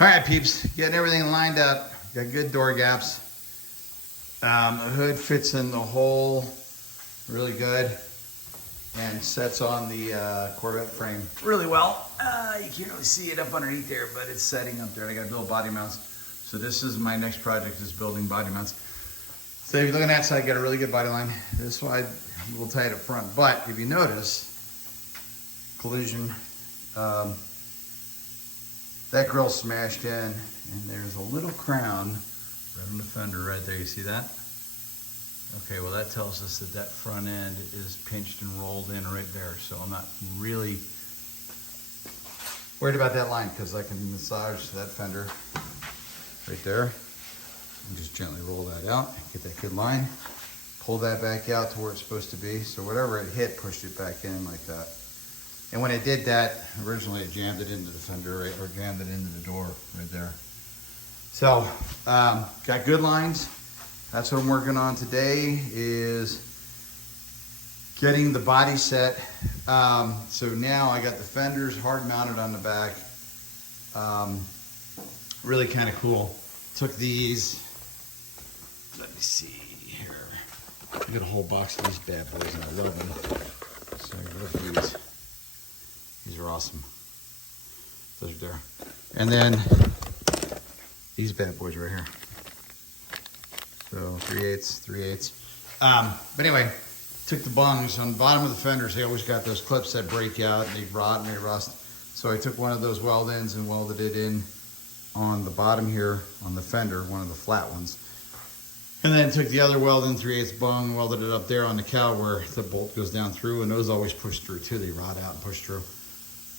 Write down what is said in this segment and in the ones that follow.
All right, peeps, getting everything lined up. Got good door gaps. The hood fits in the hole really good and sets on the Corvette frame really well. You can't really see it up underneath there, but it's setting up there. I got to build body mounts. So this is my next project, is building body mounts. So if you look on that side, got a really good body line. This side, a little tight up front. But if you notice, collision, that grill's smashed in, and there's a little crown right on the fender right there. You see that? Okay, well that tells us that that front end is pinched and rolled in right there. So I'm not really worried about that line because I can massage that fender right there and just gently roll that out, get that good line, pull that back out to where it's supposed to be. So whatever it hit pushed it back in like that. And when it did that, originally it jammed it into the fender, right, or jammed it into the door right there. So, got good lines. That's what I'm working on today, is getting the body set. So now I got the fenders hard mounted on the back. Really kind of cool. Took these, let me see here. I got a whole box of these bad boys and I love them. So I love these. These are awesome. Those are there. And then these bad boys right here. So 3/8, 3/8. But anyway, took the bungs on the bottom of the fenders. They always got those clips that break out and they rot and they rust. So I took one of those weld ends and welded it in on the bottom here on the fender, one of the flat ones. And then took the other weld in 3/8 bung, welded it up there on the cowl where the bolt goes down through, and those always push through too. They rot out and push through.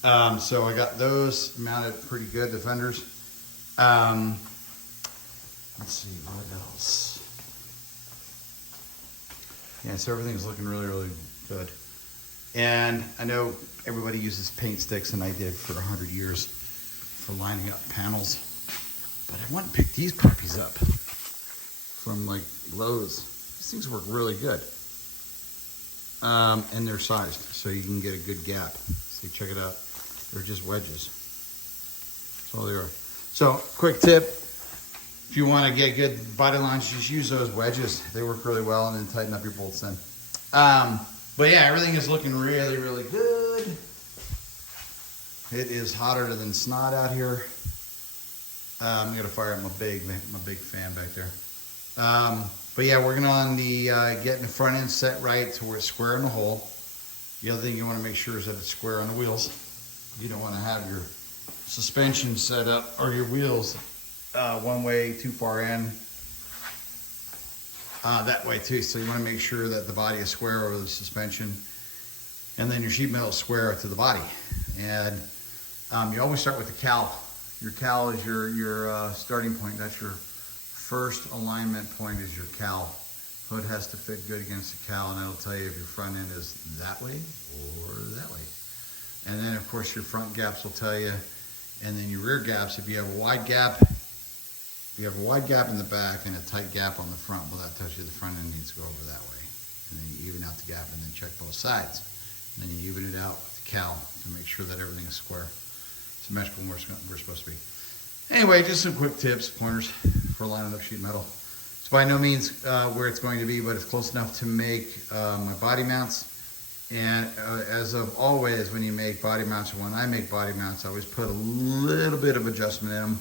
So I got those mounted pretty good, the fenders. Let's see, what else? Yeah, so everything's looking really, really good. And I know everybody uses paint sticks, and I did for 100 years for lining up panels. But I want to pick these puppies up from like Lowe's. These things work really good. And they're sized, so you can get a good gap. So check it out. They're just wedges. That's all they are. So, quick tip. If you want to get good body lines, just use those wedges. They work really well, and then tighten up your bolts in. But yeah, everything is looking really, really good. It is hotter than snot out here. I'm gonna fire up my big fan back there. But yeah, working on the getting the front end set right to where it's square in the hole. The other thing you want to make sure is that it's square on the wheels. You don't want to have your suspension set up or your wheels one way too far in. That way too. So you want to make sure that the body is square over the suspension, and then your sheet metal is square to the body. And you always start with the cowl. Your cowl is your starting point. That's your first alignment point, is your cowl. Hood has to fit good against the cowl, and that'll tell you if your front end is that way or that way. And then of course your front gaps will tell you, and then your rear gaps. If you have a wide gap, in the back and a tight gap on the front, well, that tells you the front end needs to go over that way. And then you even out the gap and then check both sides. And then you even it out with the cowl to make ssure that everything is square, symmetrical where we're supposed to be. Anyway, just some quick tips, pointers for lining up sheet metal. It's by no means where it's going to be, but it's close enough to make my body mounts. And as of always, when you make body mounts, or when I make body mounts, I always put a little bit of adjustment in them.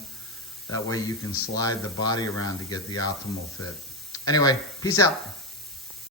That way you can slide the body around to get the optimal fit. Anyway, peace out.